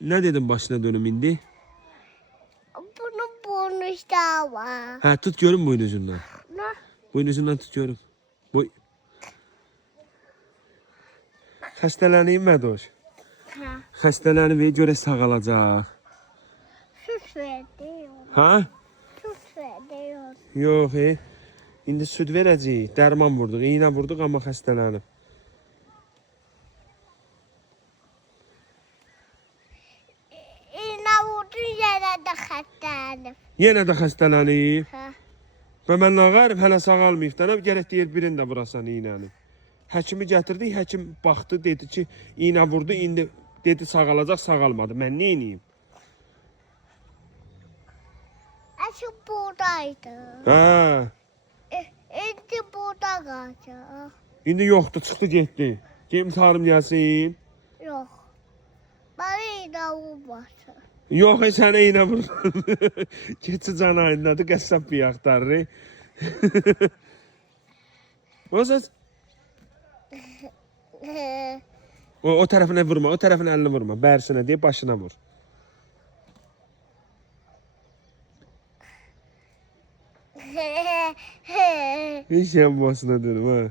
Ne dedim başına dönüm indi? Bunun boynuzda var. Ha tut görüm boynuzundan. Ne? Boynuzundan tutuyorum. Boy. Xəstələneyim Mədoş. Ha. Xəstələnib görə sağalacaq. Süt veriyor. Ha? Süt veriyor. Yox, İndi süd verəcəyik. Dərman vurduq, iğnə vurduq amma xəstələnib. İğne vurdun yere de xəstələnib. Yenə də xəstələnib. Ha. Və mən nağarım hələ sağalmayıb da, gərək deyir birini də vurasan iğnəni. Həkimi gətirdik, həkim baxdı, dedi ki, iğnə vurdu, indi dedi sağalacaq, sağalmadı. Mən nə edeyim? Şu buradaydı. Hə, İndi burada qalacaq. indi yoxdur, çıxdı getdi. Geyim tarım gəlsin. Yox. Bana iğne vurmasın. Yox, sənə iğnə vurdu. Keçi can ayındadır, qəssab bir axtarır. O səs... O tərəfinə vurma, o tərəfinə əlini vurma. Bərsinə deyib başına vur. Heç yan başına dönüm ha.